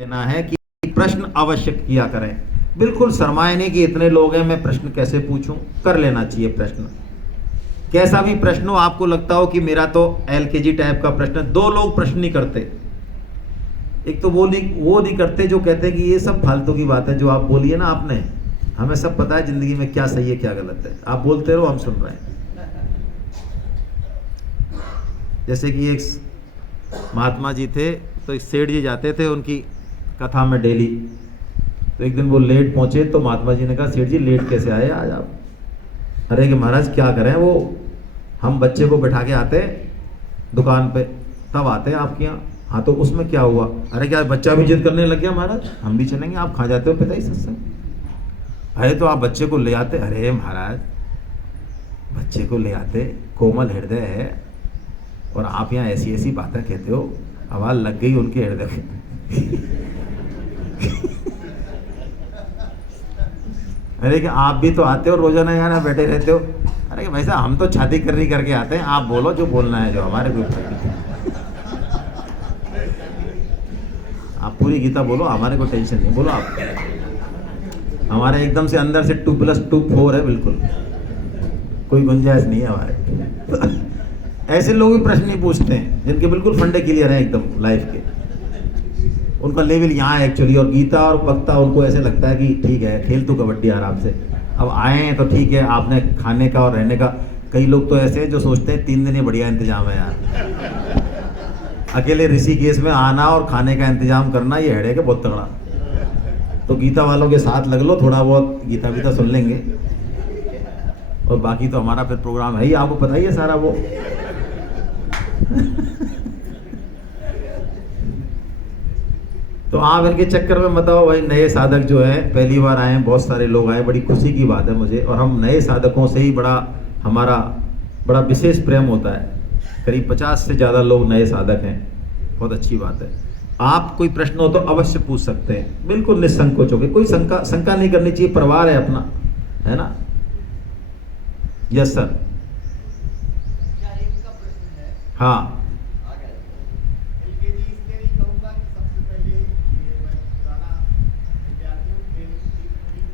लेना है कि प्रश्न अवश्य किया करें। बिल्कुल शर्माए नहीं कि इतने लोग हैं मैं प्रश्न कैसे पूछूं, कर लेना चाहिए प्रश्न। कैसा भी प्रश्न हो, आपको लगता हो कि मेरा तो एलकेजी टाइप का प्रश्न, दो लोग प्रश्न नहीं करते। एक तो वो नहीं करते जो कहते हैं कि ये सब फालतू की बात है जो आप बोलिए ना, आपने हमें सब पता है जिंदगी में क्या सही है क्या गलत है, आप बोलते रहो हम सुन रहे हैं। जैसे कि एक महात्मा जी थे, तो एक सेठ जी जाते थे उनकी कथा में डेली। तो एक दिन वो लेट पहुंचे तो महात्मा जी ने कहा, सेठ जी लेट कैसे आए आज आप? अरे कि महाराज क्या करें, वो हम बच्चे को बैठा के आते दुकान पे, तब आते हैं आपके यहाँ। हाँ तो उसमें क्या हुआ? अरे क्या बच्चा भी जिद करने लग गया महाराज, हम भी चलेंगे, आप खा जाते हो पिताई सत्संग। अरे तो आप बच्चे को ले आते। अरे महाराज बच्चे को ले आते, कोमल हृदय है, और आप यहाँ ऐसी ऐसी बातें कहते हो, आवाज लग गई उनके हृदय में। अरे कि आप भी तो आते हो रोजाना यहाँ बैठे रहते हो। अरे कि भाई साहब हम तो छाती करनी करके आते हैं, आप बोलो जो बोलना है, जो हमारे को आप पूरी गीता बोलो, हमारे को टेंशन नहीं, बोलो आप। हमारे एकदम से अंदर से 2+2=4 है, बिल्कुल कोई गुंजाइश नहीं है हमारे। ऐसे लोग भी प्रश्न नहीं पूछते हैं जिनके बिल्कुल फंडे क्लियर है एकदम लाइफ के, उनका लेवल यहाँ है एक्चुअली। और गीता और वक्ता उनको ऐसे लगता है कि ठीक है खेल तो कबड्डी आराम से, अब आए हैं तो ठीक है, आपने खाने का और रहने का। कई लोग तो ऐसे हैं जो सोचते हैं 3 दिन ही बढ़िया इंतजाम है यार, अकेले ऋषिकेश में आना और खाने का इंतजाम करना, ये हेडेक है बहुत तगड़ा। तो गीता वालों के साथ लग लो, थोड़ा बहुत गीता बीता सुन लेंगे, और बाकी तो हमारा फिर प्रोग्राम है ही, आपको पता ही है सारा वो। तो आप इनके चक्कर में मत आओ भाई। नए साधक जो हैं पहली बार आए हैं, बहुत सारे लोग आए, बड़ी खुशी की बात है मुझे। और हम नए साधकों से ही हमारा बड़ा विशेष प्रेम होता है। करीब 50 से ज़्यादा लोग नए साधक हैं, बहुत अच्छी बात है। आप कोई प्रश्न हो तो अवश्य पूछ सकते हैं, बिल्कुल निसंकोच होकर, कोई शंका नहीं करनी चाहिए, परिवार है अपना, है ना। Yes sir. हाँ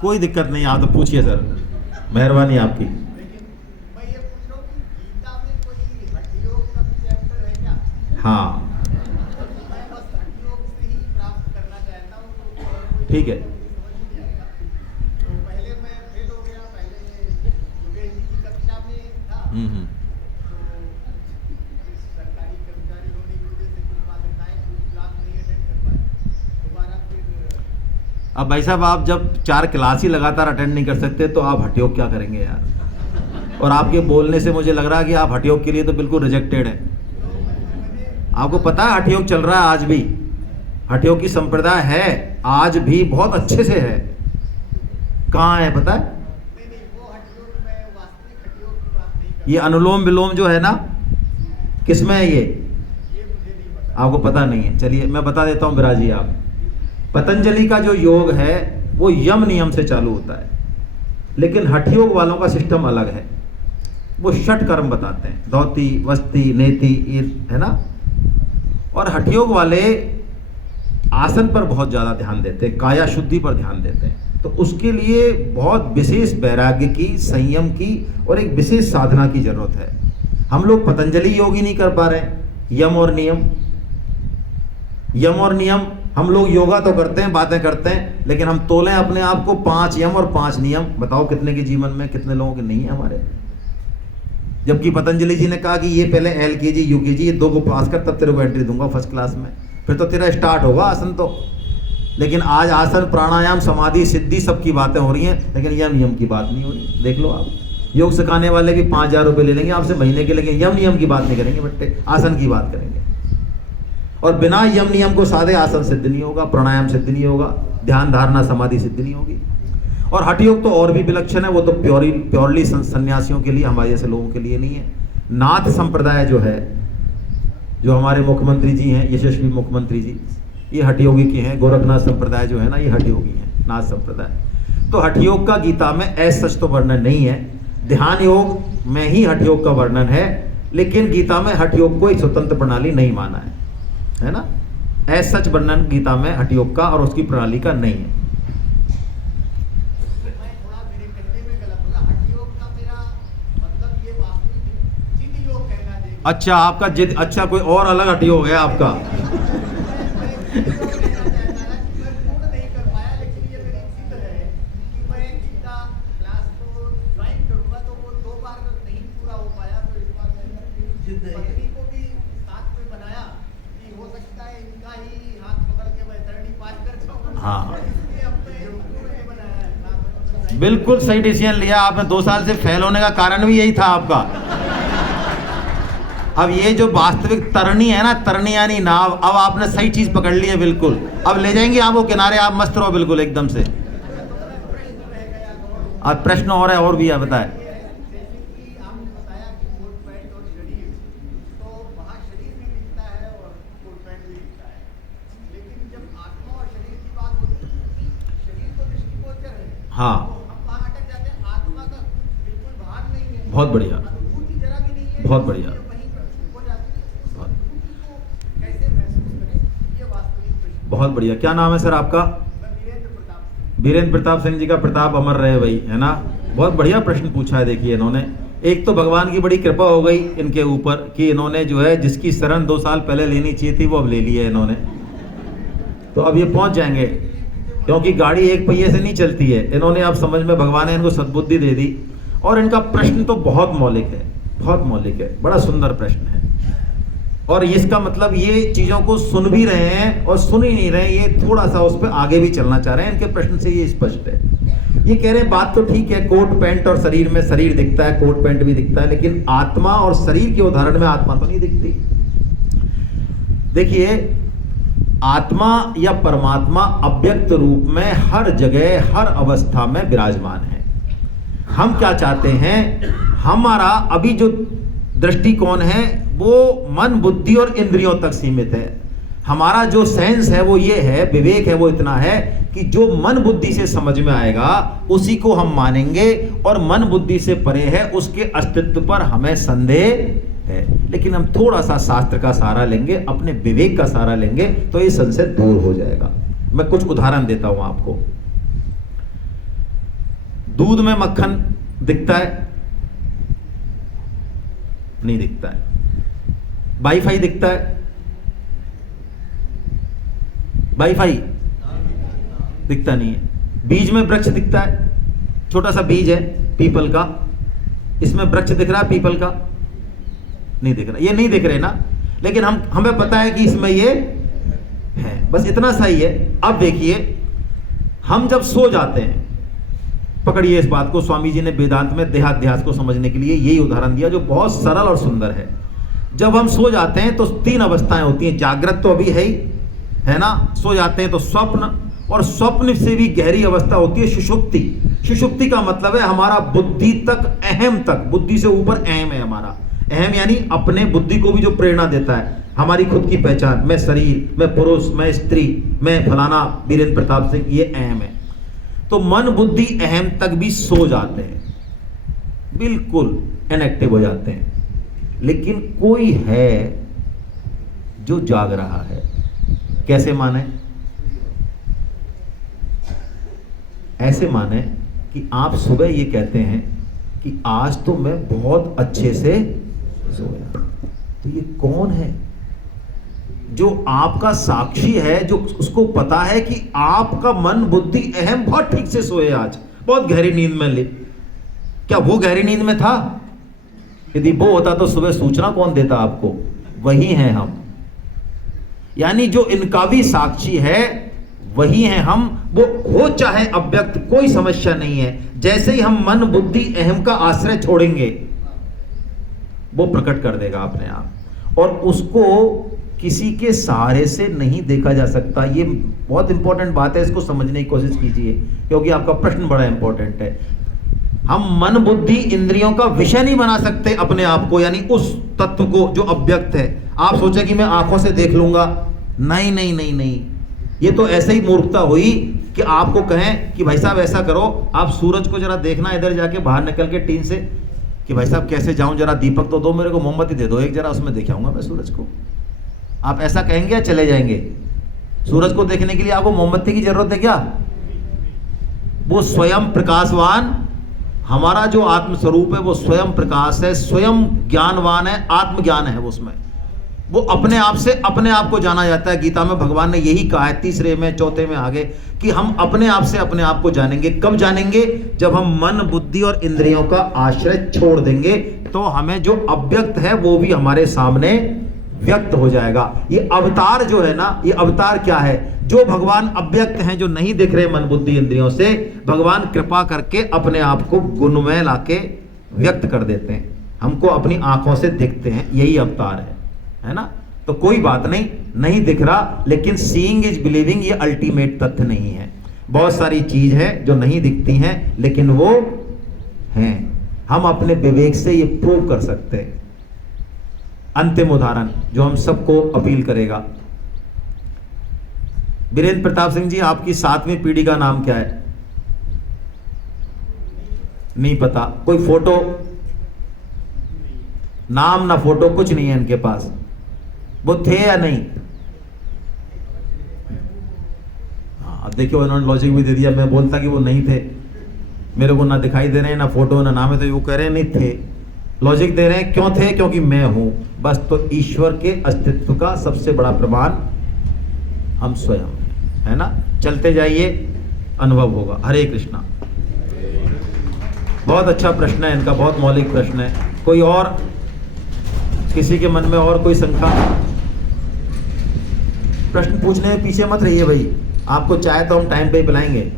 कोई दिक्कत नहीं, आप तो पूछिए सर, मेहरबानी आपकी। हाँ ठीक है। अब भाई साहब आप जब 4 क्लास ही लगातार अटेंड नहीं कर सकते तो आप हठयोग क्या करेंगे यार। और आपके बोलने से मुझे लग रहा है कि आप हठयोग के लिए तो बिल्कुल रिजेक्टेड है। आपको पता है हठयोग चल रहा है आज भी, हठयोग की संप्रदाय है आज भी, बहुत अच्छे से है। कहाँ है पता है? ये अनुलोम विलोम जो है ना, किसमें है ये? आपको पता नहीं है, चलिए मैं बता देता हूँ बिराजी। आप पतंजलि का जो योग है वो यम नियम से चालू होता है, लेकिन हठयोग वालों का सिस्टम अलग है। वो षट कर्म बताते हैं, धौती वस्ती नेति, ये है ना। और हठयोग वाले आसन पर बहुत ज़्यादा ध्यान देते हैं, काया शुद्धि पर ध्यान देते हैं। तो उसके लिए बहुत विशेष वैराग्य की, संयम की और एक विशेष साधना की जरूरत है। हम लोग पतंजलि योग ही नहीं कर पा रहे हैं। यम और नियम हम लोग योगा तो करते हैं, बातें करते हैं, लेकिन हम तोलें अपने आप को 5 यम और 5 नियम, बताओ कितने के जीवन में, कितने लोगों के नहीं है हमारे। जबकि पतंजलि जी ने कहा कि ये पहले एलकेजी यूकेजी ये 2 को पास कर, तब तेरे को एंट्री दूंगा फर्स्ट क्लास में, फिर तो तेरा स्टार्ट होगा आसन तो। लेकिन आज आसन प्राणायाम समाधि सिद्धि सबकी बातें हो रही हैं, लेकिन यम नियम की बात नहीं हो रही। देख लो आप, योग सिखाने वाले भी 5000 रुपये ले लेंगे आपसे महीने के, लेकिन यम नियम की बात नहीं करेंगे, बट्टे आसन की बात करेंगे। और बिना यम नियम को साधे आसन सिद्ध नहीं होगा, प्राणायाम सिद्ध नहीं होगा, ध्यान धारणा समाधि सिद्ध नहीं होगी। और हठयोग तो और भी विलक्षण है, वो तो प्योरली सन्यासियों के लिए, हमारे जैसे लोगों के लिए नहीं है। नाथ संप्रदाय जो है, जो हमारे मुख्यमंत्री जी हैं, यशस्वी मुख्यमंत्री जी, ये हठयोगी के हैं। गोरखनाथ संप्रदाय जो है ना, ये हठयोगी हैं, नाथ संप्रदाय। तो हठयोग का गीता में ऐसा सच तो वर्णन नहीं है, ध्यान योग में ही हठयोग का वर्णन है, लेकिन गीता में हठ योग को एक स्वतंत्र प्रणाली नहीं माना है ना। ऐसा सच वर्णन गीता में हठ योग का और उसकी प्रणाली का नहीं है। अच्छा, आपका जिद, अच्छा कोई और अलग हठ योग है आपका। हाँ, बिल्कुल सही डिसीजन लिया आपने। 2 साल से फेल होने का कारण भी यही था आपका। अब ये जो वास्तविक तरनी है ना, तरनी यानी नाव, अब आपने सही चीज पकड़ ली है बिल्कुल। अब ले जाएंगे आपको किनारे, आप मस्त रहो बिल्कुल एकदम से। अब प्रश्न और है, और भी है, बताए। हाँ, बहुत बढ़िया, बहुत बढ़िया। बहुत बढ़िया। क्या नाम है सर आपका? वीरेंद्र प्रताप सिंह जी का प्रताप अमर रहे भाई, है ना। बहुत बढ़िया प्रश्न पूछा है। देखिए इन्होंने, एक तो भगवान की बड़ी कृपा हो गई इनके ऊपर कि इन्होंने जो है जिसकी शरण 2 साल पहले लेनी चाहिए थी वो अब ले ली है इन्होंने। तो अब ये पहुंच जाएंगे, क्योंकि गाड़ी एक पहिए से नहीं चलती है। इन्होंने अब समझ में, भगवान ने इनको सद्बुद्धि दे दी। और इनका प्रश्न तो बहुत मौलिक है, बहुत मौलिक है, बड़ा सुंदर प्रश्न है। और इसका मतलब ये चीजों को सुन भी रहे हैं और सुन ही नहीं रहे, ये थोड़ा सा उस पर आगे भी चलना चाह रहे हैं। इनके प्रश्न से ये स्पष्ट है। ये कह रहे हैं बात तो ठीक है, कोट पैंट और शरीर में शरीर दिखता है, कोट पैंट भी दिखता है, लेकिन आत्मा और शरीर के उदाहरण में आत्मा तो नहीं दिखती। देखिए, आत्मा या परमात्मा अव्यक्त रूप में हर जगह हर अवस्था में विराजमान है। हम क्या चाहते हैं, हमारा अभी जो दृष्टिकोण है वो मन बुद्धि और इंद्रियों तक सीमित है। हमारा जो सेंस है वो ये है, विवेक है वो इतना है कि जो मन बुद्धि से समझ में आएगा उसी को हम मानेंगे, और मन बुद्धि से परे है उसके अस्तित्व पर हमें संदेह है। लेकिन हम थोड़ा सा शास्त्र का सहारा लेंगे, अपने विवेक का सहारा लेंगे, तो ये संशय दूर हो जाएगा। मैं कुछ उदाहरण देता हूं आपको। दूध में मक्खन दिखता है? नहीं दिखता है। वाईफाई दिखता है? वाईफाई दिखता नहीं है। बीज में वृक्ष दिखता है? छोटा सा बीज है पीपल का, इसमें वृक्ष दिख रहा है पीपल का? नहीं दिख रहा। ये नहीं दिख रहे ना, लेकिन हमें पता है कि इसमें ये है, बस इतना सा ही है। अब देखिए, हम जब सो जाते हैं, पकड़िए इस बात को, स्वामी जी ने वेदांत में देहाध्यास को समझने के लिए यही उदाहरण दिया जो बहुत सरल और सुंदर है। जब हम सो जाते हैं तो 3 अवस्थाएं होती हैं। जागृत तो अभी है ही, है ना। सो जाते हैं तो स्वप्न, और स्वप्न से भी गहरी अवस्था होती है सुषुप्ति। सुषुप्ति का मतलब है हमारा बुद्धि तक, अहम तक, बुद्धि से ऊपर अहम है हमारा। अहम यानी अपने बुद्धि को भी जो प्रेरणा देता है, हमारी खुद की पहचान, मैं शरीर, मैं पुरुष, मैं स्त्री, मैं फलाना वीरेंद्र प्रताप सिंह, ये अहम है। तो मन बुद्धि अहम तक भी सो जाते हैं, बिल्कुल इनएक्टिव हो जाते हैं। लेकिन कोई है जो जाग रहा है। कैसे माने? ऐसे माने कि आप सुबह ये कहते हैं कि आज तो मैं बहुत अच्छे से सोया। तो ये कौन है? जो आपका साक्षी है, जो उसको पता है कि आपका मन बुद्धि अहम बहुत ठीक से सोए, आज बहुत गहरी नींद में ले। क्या वो गहरी नींद में था? यदि वो होता तो सुबह सूचना कौन देता आपको? वही हैं हम। यानी जो इनका भी साक्षी है वही हैं हम। वो हो चाहे अव्यक्त, कोई समस्या नहीं है। जैसे ही हम मन बुद्धि अहम का आश्रय छोड़ेंगे, वो प्रकट कर देगा अपने आप, और उसको किसी के सहारे से नहीं देखा जा सकता। ये बहुत इंपॉर्टेंट बात है, इसको समझने की कोशिश कीजिए, क्योंकि आपका प्रश्न बड़ा इंपॉर्टेंट है। हम मन बुद्धि इंद्रियों का विषय नहीं बना सकते अपने आप को, यानी उस तत्व को जो अव्यक्त है। आप सोचे कि मैं आंखों से देख लूंगा, नहीं नहीं नहीं नहीं, ये तो ऐसे ही मूर्खता हुई कि आपको कहें कि भाई साहब ऐसा करो, आप सूरज को जरा देखना इधर जाके बाहर निकल के टीन से, कि भाई साहब कैसे जाऊं, जरा दीपक तो दो मेरे को, मोमबत्ती दे दो एक, जरा उसमें देख आऊंगा मैं सूरज को। आप ऐसा कहेंगे या चले जाएंगे? सूरज को देखने के लिए आपको मोमबत्ती की जरूरत है क्या? वो स्वयं प्रकाशवान, हमारा जो आत्म स्वरूप है वो स्वयं प्रकाश है, स्वयं ज्ञानवान है, आत्मज्ञान है वो, उसमें वो अपने आप से अपने आप को जाना जाता है। गीता में भगवान ने यही कहा है, तीसरे में चौथे में आगे, कि हम अपने आप से अपने आप को जानेंगे। कब जानेंगे? जब हम मन, बुद्धि और इंद्रियों का आश्रय छोड़ देंगे, तो हमें जो अव्यक्त है वो भी हमारे सामने व्यक्त हो जाएगा। ये अवतार जो है ना, ये अवतार क्या है? जो भगवान अव्यक्त हैं, जो नहीं दिख रहे मन, बुद्धि, इंद्रियों से, भगवान कृपा करके अपने आप को गुणमय लाके व्यक्त कर देते हैं, हमको अपनी आंखों से दिखते हैं। यही अवतार है ना? तो कोई बात नहीं, नहीं दिख रहा, लेकिन सीइंग इज बिलीविंग ये अल्टीमेट तथ्य नहीं है। बहुत सारी चीज है जो नहीं दिखती हैं, लेकिन वो हैं। हम अपने विवेक से ये प्रूव कर सकते हैं। अंतिम उदाहरण जो हम सबको अपील करेगा, वीरेंद्र प्रताप सिंह जी, आपकी 7वीं पीढ़ी का नाम क्या है? नहीं पता? कोई फोटो, नाम ना फोटो, कुछ नहीं है इनके पास। वो थे या नहीं? हाँ, देखियो इन्होंने लॉजिक भी दे दिया। मैं बोलता कि वो नहीं थे, मेरे को ना दिखाई दे रहे हैं, ना फोटो, ना नाम है, तो वो कह रहे हैं नहीं थे। लॉजिक दे रहे हैं, क्यों थे? क्योंकि मैं हूं बस। तो ईश्वर के अस्तित्व का सबसे बड़ा प्रमाण हम स्वयं है ना? चलते जाइए, अनुभव होगा। हरे कृष्णा। बहुत अच्छा प्रश्न है इनका, बहुत मौलिक प्रश्न है। कोई और, किसी के मन में और कोई शंका? प्रश्न पूछने में पीछे मत रहिए भाई, आपको चाहे तो हम टाइम पे पिलाएंगे।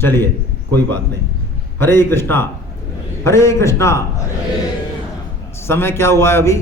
चलिए, कोई बात नहीं। हरे कृष्णा, हरे कृष्णा। समय क्या हुआ है अभी?